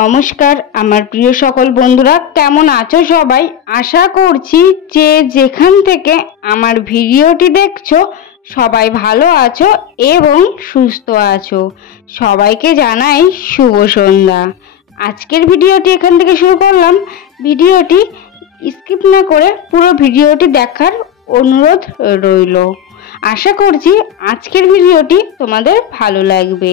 নমস্কার আমার প্রিয় সকল বন্ধুরা, কেমন আছো সবাই? আশা করছি যে যেখান থেকে আমার ভিডিওটি দেখছো সবাই ভালো আছো এবং সুস্থ আছো। সবাইকে জানাই শুভ সন্ধ্যা। আজকের ভিডিওটি এখান থেকে শুরু করলাম। ভিডিওটি স্কিপ না করে পুরো ভিডিওটি দেখার অনুরোধ রইল। আশা করছি আজকের ভিডিওটি তোমাদের ভালো লাগবে।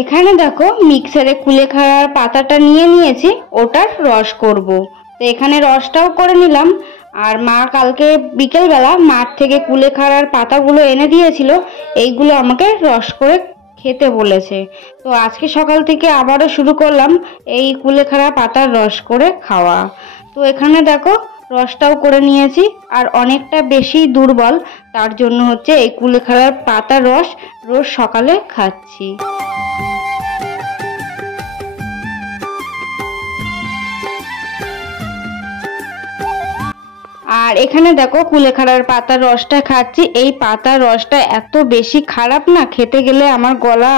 এখানে দেখো মিক্সারে কুলেখাড়ার পাতাটা নিয়েছি, ওটার রস করব। তো এখানে রসটাও করে নিলাম। আর মা কালকে বিকেলবেলা মাঠ থেকে কুলেখাড়ার পাতাগুলো এনে দিয়েছিল, এইগুলো আমাকে রস করে খেতে বলেছে। তো আজকে সকাল থেকে আবারও শুরু করলাম এই কুলেখাড়া পাতার রস করে খাওয়া। তো এখানে দেখো রসটাও করে নিয়েছি। আর অনেকটা বেশি দুর্বল, তার জন্য হচ্ছে এই কুলেখাড়ার পাতার রস রোজ সকালে খাচ্ছি। আর এখানে দেখো কুলেখাড়ার পাতার রসটা খাচ্ছি। এই পাতার রসটা এত বেশি খারাপ না, খেতে গেলে আমার গলা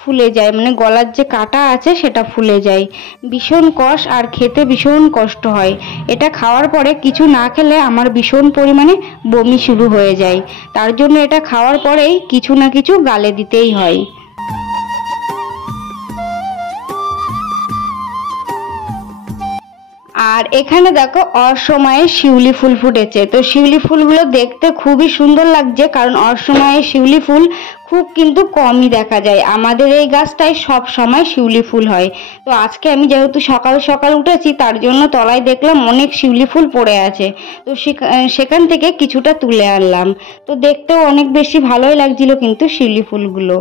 ফুলে যায়, মানে গলার যে কাটা আছে সেটা ফুলে যায়, ভীষণ কষ আর খেতে ভীষণ কষ্ট হয়। এটা খাওয়ার পরে কিছু না খেলে আমার ভীষণ পরিমাণে বমি শুরু হয়ে যায়, তার জন্য এটা খাওয়ার পরেই কিছু না কিছু গালে দিতেই হয়। আর এখানে দেখো অসময়ে শিউলি ফুল ফুটেছে। তো শিউলি ফুলগুলো দেখতে খুবই সুন্দর লাগছে, কারণ অসময়ে শিউলি ফুল খুব কিন্তু কমই দেখা যায়। আমাদের এই গাছটায় সব সময় শিউলি ফুল হয়। তো আজকে আমি যেহেতু সকাল সকাল উঠেছি, তার জন্য তলায় দেখলাম অনেক শিউলি ফুল পড়ে আছে। তো সেখান থেকে কিছুটা তুলে আনলাম। তো দেখতেও অনেক বেশি ভালোই লাগছিল কিন্তু শিউলি ফুলগুলো।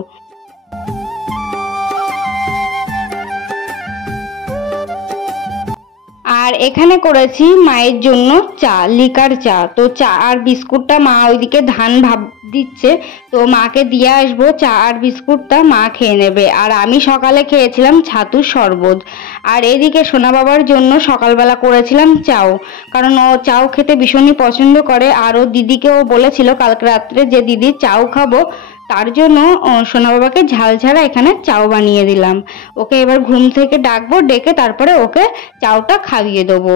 আর এখানে করেছি মায়ের জন্য চা, লিকার চা। তো চা আর বিস্কুটটা মা ওইদিকে ধান ভাব দিচ্ছে, তো মাকে দিয়ে আসবো। চা আর বিস্কুটটা মা খেয়ে নেবে, আর আমি সকালে খেয়েছিলাম ছাতুর শরবত। আর এদিকে সোনা বাবার জন্য সকালবেলা করেছিলাম চাও, কারণ ও চাও খেতে ভীষণই পছন্দ করে। আর ও দিদিকেও বলেছিল কালকে রাত্রে যে দিদি চাও খাবো, তার জন্য সোনা বাবাকে ঝাল ছাড়া এখানে চাও বানিয়ে দিলাম। ওকে এবার ঘুম থেকে ডাকবো, ডেকে তারপরে ওকে চাউটা খাইয়ে দেবো।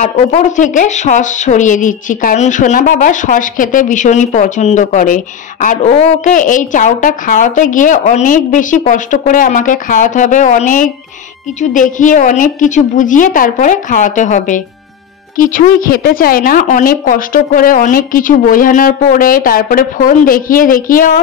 আর ওপর থেকে সস ছড়িয়ে দিচ্ছি, কারণ সোনা বাবা সস খেতে ভীষণই পছন্দ করে। আর ওকে এই চাউটা খাওয়াতে গিয়ে অনেক বেশি কষ্ট করে আমাকে খাওয়াতে হবে, অনেক কিছু দেখিয়ে অনেক কিছু বুঝিয়ে তারপরে খাওয়াতে হবে। কিছুই খেতে চায় না, অনেক কষ্ট করে অনেক কিছু বোঝানোর পরে তারপরে ফোন দেখিয়ে দেখিয়েও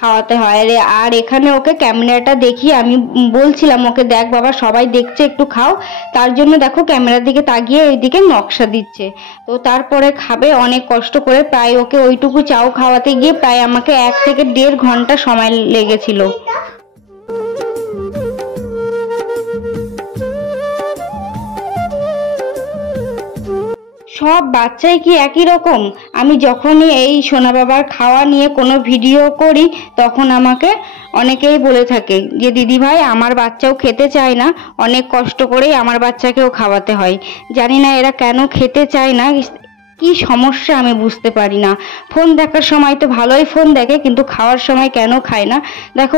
খাওয়াতে হয়। আর এখানে ওকে ক্যামেরাটা দেখিয়ে আমি বলছিলাম ওকে, দেখ বাবা সবাই দেখছে, একটু খাও। তার জন্য দেখো ক্যামেরার দিকে তাকিয়ে ওইদিকে নকশা দিচ্ছে। তো তারপরে খাবে অনেক কষ্ট করে। প্রায় ওকে ওইটুকু চাও খাওয়াতে গিয়ে প্রায় আমাকে 1 থেকে 1.5 ঘন্টা সময় লেগেছিল। সব বাচ্চাই কি একই রকম? আমি যখনই এই সোনা বাবার খাওয়া নিয়ে কোনো ভিডিও করি, তখন আমাকে অনেকেই বলে থাকে যে দিদি ভাই আমার বাচ্চাও খেতে চায় না, অনেক কষ্ট করেই আমার বাচ্চাকেও খাওয়াতে হয়। জানি না এরা কেন খেতে চায় না, কি সমস্যা আমি বুঝতে পারি না। ফোন দেখার সময় তো ভালোই ফোন দেখে, কিন্তু খাওয়ার সময় কেন খায় না? দেখো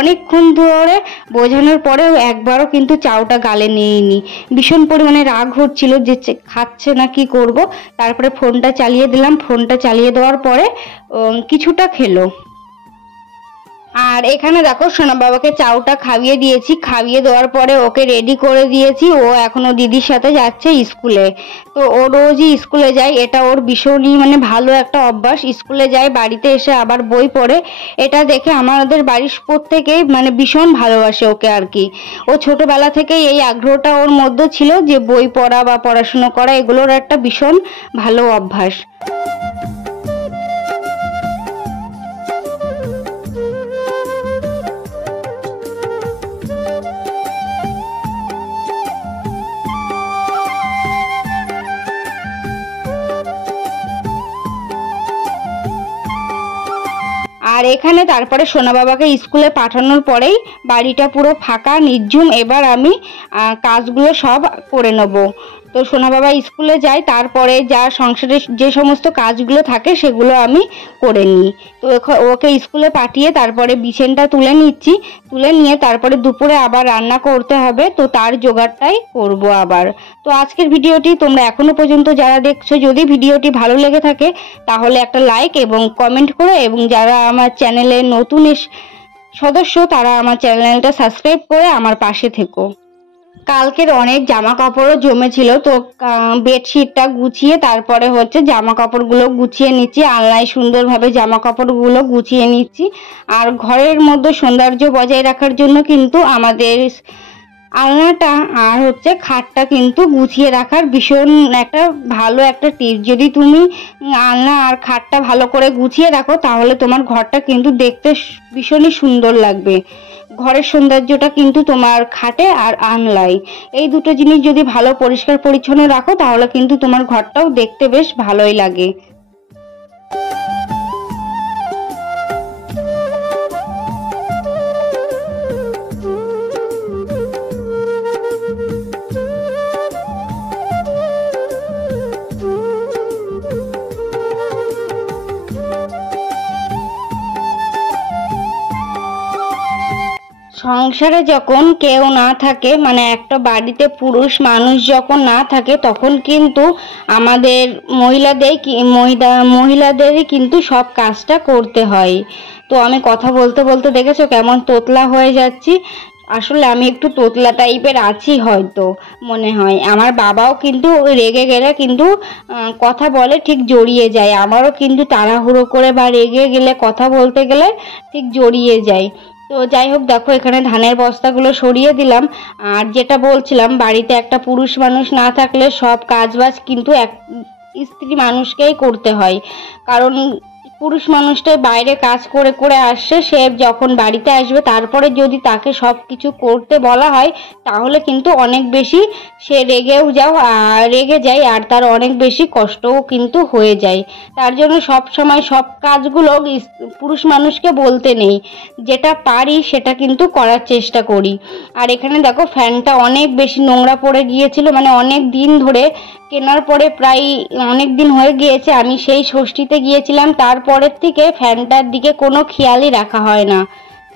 অনেকক্ষণ ধরে বোঝানোর পরেও একবারও কিন্তু চাউটা গালে নিইনি। ভীষণ পরিমাণে রাগ হচ্ছিল যে খাচ্ছে না, কি করব। তারপরে ফোনটা চালিয়ে দিলাম। ফোনটা চালিয়ে দেওয়ার পরে কিছুটা খেলো। আর এখানে দেখো সোনা বাবাকে চাউটা খাইয়ে দিয়েছি। খাইয়ে দেওয়ার পরে ওকে রেডি করে দিয়েছি। ও এখনো দিদির সাথে যাচ্ছে স্কুলে। তো ও রোজই স্কুলে যায়, এটা ওর ভীষণই মানে ভালো একটা অভ্যাস। স্কুলে যায়, বাড়িতে এসে আবার বই পড়ে। এটা দেখে আমাদের বাড়ির প্রত্যেকেই মানে ভীষণ ভালোবাসে ওকে আর কি। ও ছোটবেলা থেকেই এই আগ্রহটা ওর মধ্যে ছিল যে বই পড়া বা পড়াশুনো করা এগুলোর একটা ভীষণ ভালো অভ্যাস। আর আর এখানে তারপরে সোনা বাবাকে স্কুলে পাঠানোর পরেই বাড়িটা পুরো ফাঁকা নির্ঝুম। এবার আমি কাজগুলো সব করে নেব। তো সোনা বাবা স্কুলে যায়, তারপরে যা সংসারের যে সমস্ত কাজগুলো থাকে সেগুলো আমি করে নিই। তো ওকে স্কুলে পাঠিয়ে তারপরে বিছানাটা তুলে নিচ্ছি। তুলে নিয়ে তারপরে দুপুরে আবার রান্না করতে হবে, তো তার জোগাড়টাই করব আবার। তো আজকের ভিডিওটি তোমরা এখনো পর্যন্ত যারা দেখছো, যদি ভিডিওটি ভালো লেগে থাকে তাহলে একটা লাইক এবং কমেন্ট করো, এবং যারা আমার চ্যানেলে নতুন সদস্য তারা আমার চ্যানেলটা সাবস্ক্রাইব করে আমার পাশে থেকো। কালকের অনেক জামা কাপড়ও জমেছিল, তো বেডশিটটা গুছিয়ে তারপরে জামা কাপড়গুলো গুছিয়ে নিচ্ছি। আলনায় সুন্দরভাবে জামা কাপড়গুলো গুছিয়ে নিচ্ছি। আর ঘরের মধ্যে সৌন্দর্য বজায় রাখার জন্য কিন্তু আমাদের আলনাটা আর খাটটা কিন্তু গুছিয়ে রাখার ভীষণ একটা ভালো একটা টিপ। যদি তুমি আলনা আর খাটটা ভালো করে গুছিয়ে রাখো তাহলে তোমার ঘরটা কিন্তু দেখতে ভীষণই সুন্দর লাগবে। ঘরের সৌন্দর্যটা কিন্তু তোমার খাটে আর আলনায়, এই দুটো জিনিস যদি ভালো পরিষ্কার পরিচ্ছন্ন রাখো তাহলে কিন্তু তোমার ঘরটাও দেখতে বেশ ভালোই লাগে। সংসারে যখন কেউ না থাকে, মানে একটা বাড়িতে পুরুষ মানুষ যখন না থাকে, তখন কিন্তু আমাদের মহিলাদেরই কিন্তু সব কাজটা করতে হয়। তো আমি কথা বলতে বলতে দেখেছো কেমন তোতলা হয়ে যাচ্ছি। আসলে আমি একটু তোতলা টাইপের আছি হয়তো, মনে হয়। আমার বাবাও কিন্তু রেগে গেলে কিন্তু কথা বলে ঠিক জড়িয়ে যায়। আমারও কিন্তু তাড়াহুড়ো করে বা রেগে গেলে কথা বলতে গেলে ঠিক জড়িয়ে যায়। তো যাই হোক, দেখো এখানে ধানের বস্তাগুলো সরিয়ে দিলাম। আর যেটা বলছিলাম, বাড়িতে একটা পুরুষ মানুষ না থাকলে সব কাজবাজ কিন্তু এক স্ত্রী মানুষকেই করতে হয়। কারণ পুরুষ মানুষটাই বাইরে কাজ করে করে আসছে, সে যখন বাড়িতে আসবে তারপরে যদি তাকে সব কিছু করতে বলা হয় তাহলে কিন্তু অনেক বেশি সে রেগে যায়, আর তার অনেক বেশি কষ্টও কিন্তু হয়ে যায়। তার জন্য সব সময় সব কাজগুলো পুরুষ মানুষকে বলতে নেই, যেটা পারি সেটা কিন্তু করার চেষ্টা করি। আর এখানে দেখো ফ্যানটা অনেক বেশি নোংরা পড়ে গিয়েছিল, মানে অনেক দিন ধরে কেনার পরে প্রায় অনেক দিন হয়ে গিয়েছে। আমি সেই ষষ্ঠীতে গিয়েছিলাম, তারপরের থেকে ফ্যানটার দিকে কোনো খেয়ালই রাখা হয় না।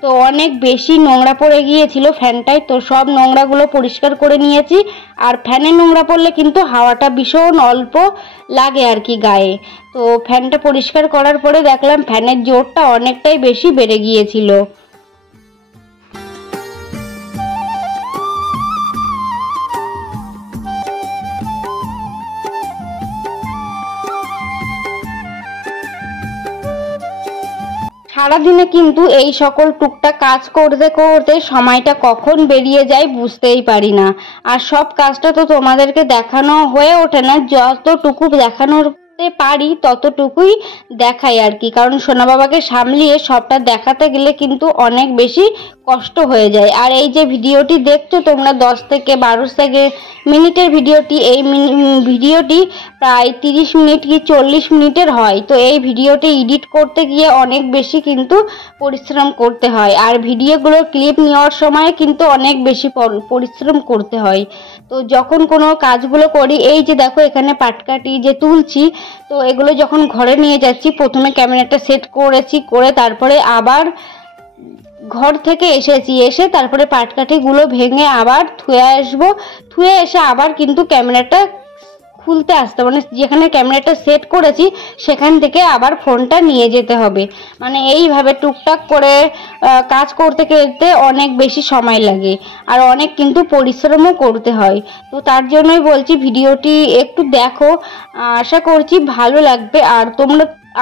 তো অনেক বেশি নোংরা পড়ে গিয়েছিল ফ্যানটায়, তো সব নোংরাগুলো পরিষ্কার করে নিয়েছি। আর ফ্যানে নোংরা পড়লে কিন্তু হাওয়াটা ভীষণ অল্প লাগে আর কি গায়ে। তো ফ্যানটা পরিষ্কার করার পরে দেখলাম ফ্যানের জোরটা অনেকটাই বেশি বেড়ে গিয়েছিল। সারাদিনে কিন্তু এই সকল টুকটাক কাজ করতে করতে সময়টা কখন বেরিয়ে যায় বুঝতেই পারি না। আর সব কাজটা তো তোমাদেরকে দেখানো হয়ে ওঠে না, যতটুকু দেখানোর পারি ততটুকুই দেখাই আর কি। কারণ সোনা বাবাকে সামলিয়ে সবটা দেখাতে গেলে কিন্তু অনেক বেশি কষ্ট হয়ে যায়। আর এই যে ভিডিওটি দেখছো তোমরা 10 থেকে 12 মিনিটের ভিডিওটি, এই ভিডিওটি প্রায় 30 মিনিট কি 40 মিনিটের হয়। তো এই ভিডিওটি এডিট করতে গিয়ে অনেক বেশি কিন্তু পরিশ্রম করতে হয়, আর ভিডিওগুলোর ক্লিপ নেওয়ার সময় কিন্তু অনেক বেশি পরিশ্রম করতে হয়। তো যখন কোনো কাজগুলো করি, এই যে দেখো এখানে পাটকাঠি যে তুলছি, তো এগুলো যখন ঘরে নিয়ে যাচ্ছি প্রথমে ক্যামেরাটা সেট করেছি, করে তারপরে আবার ঘর থেকে এসে তারপরে পাটকাঠিগুলো ভেঙে আবার ধুয়ে আসবো। ধুয়ে এসে আবার কিন্তু ক্যামেরাটা খুলতে আসতে, মানে যেখানে ক্যামেরাটা সেট করেছি সেখান থেকে আবার ফোনটা নিয়ে যেতে হবে। মানে এইভাবে টুকটাক করে কাজ করতে করতে অনেক বেশি সময় লাগে, আর অনেক কিন্তু পরিশ্রমও করতে হয়। তো তার জন্যই বলছি ভিডিওটি একটু দেখো, আশা করছি ভালো লাগবে। আর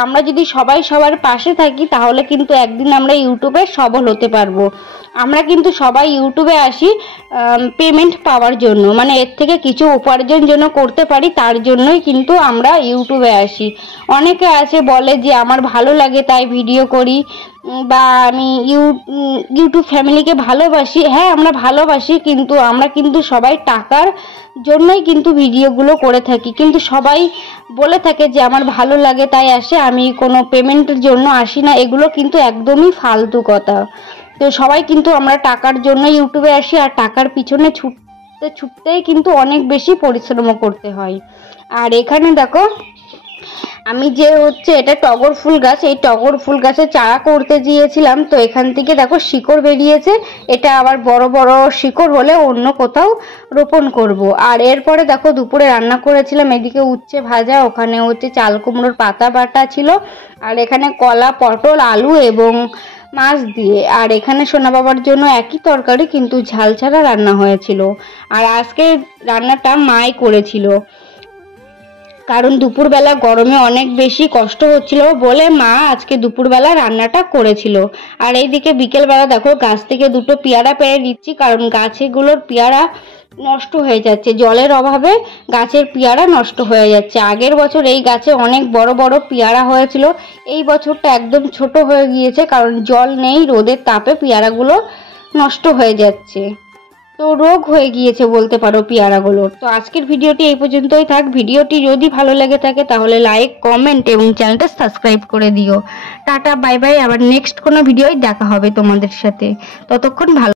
আমরা যদি সবাই সবার পাশে থাকি তাহলে কিন্তু একদিন আমরা ইউটিউবে সফল হতে পারবো। আমরা কিন্তু সবাই ইউটিউবে আসি পেমেন্ট পাওয়ার জন্য, মানে এর থেকে কিছু উপার্জন যেন করতে পারি তার জন্যই কিন্তু আমরা ইউটিউবে আসি। অনেকে আছে বলে যে আমার ভালো লাগে তাই ভিডিও করি, বা আমি ইউটিউব ফ্যামিলিকে ভালোবাসি। হ্যাঁ, আমরা ভালোবাসি, কিন্তু আমরা কিন্তু সবাই টাকার জন্যই কিন্তু ভিডিওগুলো করে থাকি। কিন্তু সবাই বলে থাকে যে আমার ভালো লাগে তাই আসে, আমি কোনো পেমেন্টের জন্য আসি না। এগুলো কিন্তু একদমই ফালতু কথা। তো সবাই কিন্তু আমরা টাকার জন্য ইউটিউবে আসি, আর টাকার পিছনে ছুটতেই কিন্তু অনেক বেশি পরিশ্রমও করতে হয়। আর এখানে দেখো, আমি যে এটা টগর ফুল গাছ, এই টগর ফুল গাছে চারা করতে গিয়েছিলাম, তো এখান থেকে দেখো শিকড় বেরিয়েছে। এটা আবার বড় বড় শিকড় হলে অন্য কোথাও রোপণ করব। আর এরপরে দেখো দুপুরে রান্না করেছিলাম, এদিকে উচ্ছে ভাজা, ওখানে চাল কুমড়োর পাতা বাটা ছিল, আর এখানে কলা, পটল, আলু এবং মাছ দিয়ে। আর এখানে সোনা বাবার জন্য একই তরকারি কিন্তু ঝাল ছাড়া রান্না হয়েছিল। আর আজকে রান্নাটা মাই করেছিল, কারণ দুপুরবেলা গরমে অনেক বেশি কষ্ট হচ্ছিল বলে মা আজকে দুপুরবেলা রান্নাটা করেছিল। আর এইদিকে বিকেলবেলা দেখো গাছ থেকে দুটো পেয়ারা পেড়ে দিচ্ছি, কারণ গাছগুলোর পেয়ারা নষ্ট হয়ে যাচ্ছে, জলের অভাবে গাছের পেয়ারা নষ্ট হয়ে যাচ্ছে। আগের বছর এই গাছে অনেক বড় বড় পেয়ারা হয়েছিল, এই বছরটা একদম ছোট হয়ে গিয়েছে, কারণ জল নেই, রোদের তাপে পেয়ারাগুলো নষ্ট হয়ে যাচ্ছে। তো রোগ হয়ে গিয়েছে বলতে পারো পেয়ারাগুলোর। তো আজকের ভিডিওটি এই পর্যন্তই থাক। ভিডিওটি যদি ভালো লেগে থাকে তাহলে লাইক, কমেন্ট এবং চ্যানেলটা সাবস্ক্রাইব করে দিও। Tata, bye bye. আবার নেক্সট কোনো ভিডিওয় দেখা হবে তোমাদের সাথে। ততক্ষণ ভালো